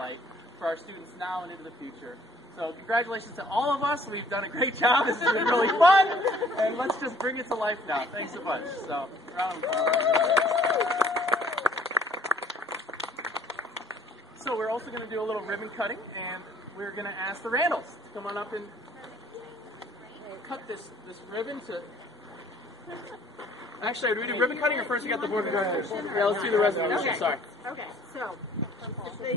light for our students now and into the future. So congratulations to all of us. We've done a great job. This has been really fun. And let's just bring it to life now. Thanks a bunch. So, round of applause. So we're also going to do a little ribbon cutting, and we're going to ask the Randalls to come on up and cut this ribbon to... Actually, do we do ribbon cutting, or first we got the board of directors? Yeah, let's do the resolution. Okay. Sorry. Okay, so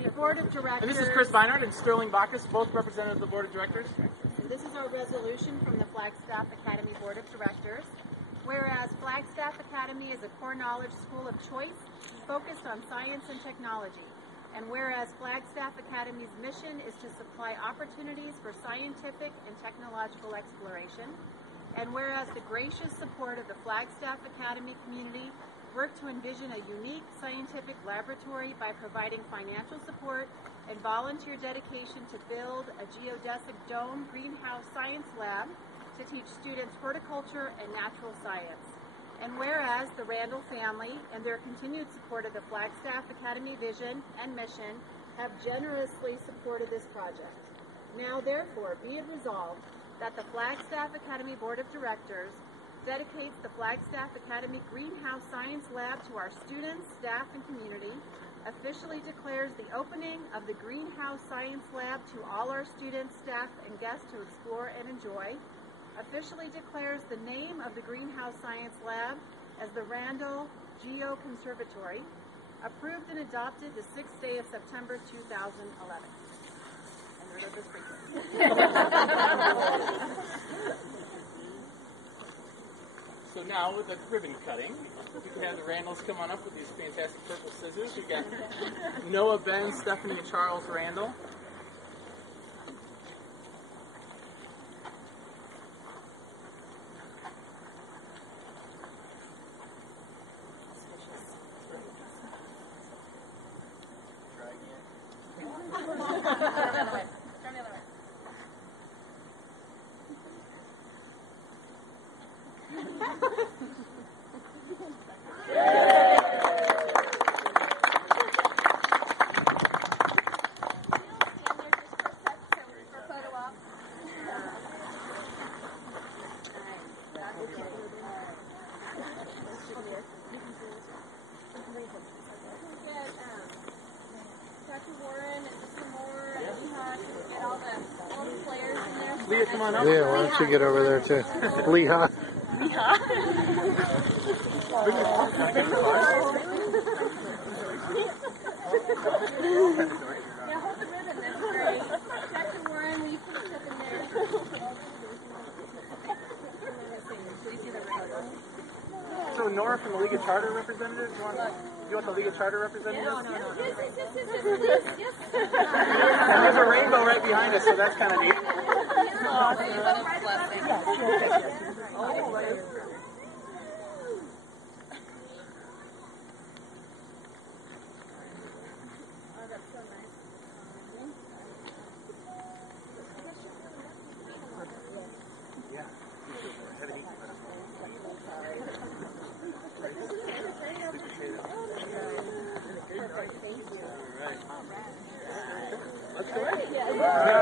the board of directors... And this is Chris Beinart and Sterling Bacchus, both represented the board of directors. And this is our resolution from the Flagstaff Academy Board of Directors. Whereas Flagstaff Academy is a core knowledge school of choice focused on science and technology. And whereas Flagstaff Academy's mission is to supply opportunities for scientific and technological exploration. And whereas the gracious support of the Flagstaff Academy community work to envision a unique scientific laboratory by providing financial support and volunteer dedication to build a geodesic dome greenhouse science lab to teach students horticulture and natural science. And whereas the Randall family and their continued support of the Flagstaff Academy vision and mission have generously supported this project. Now therefore be it resolved that the Flagstaff Academy Board of Directors dedicates the Flagstaff Academy Greenhouse Science Lab to our students, staff, and community, officially declares the opening of the Greenhouse Science Lab to all our students, staff, and guests to explore and enjoy, officially declares the name of the Greenhouse Science Lab as the Randall Geo Conservatory, approved and adopted the 6th day of September 2011. And rid of the sprinkler. So now with the ribbon cutting, we can have the Randalls come on up with these fantastic purple scissors. We got Noah, Ben, Stephanie, and Charles Randall. Leah, come on up. Yeah, why don't you get over there too? Leah. So Nora from the League of Charter Representatives, you want the League of Charter Representatives? No. And there's a rainbow right behind us, so that's kind of neat. Let's go.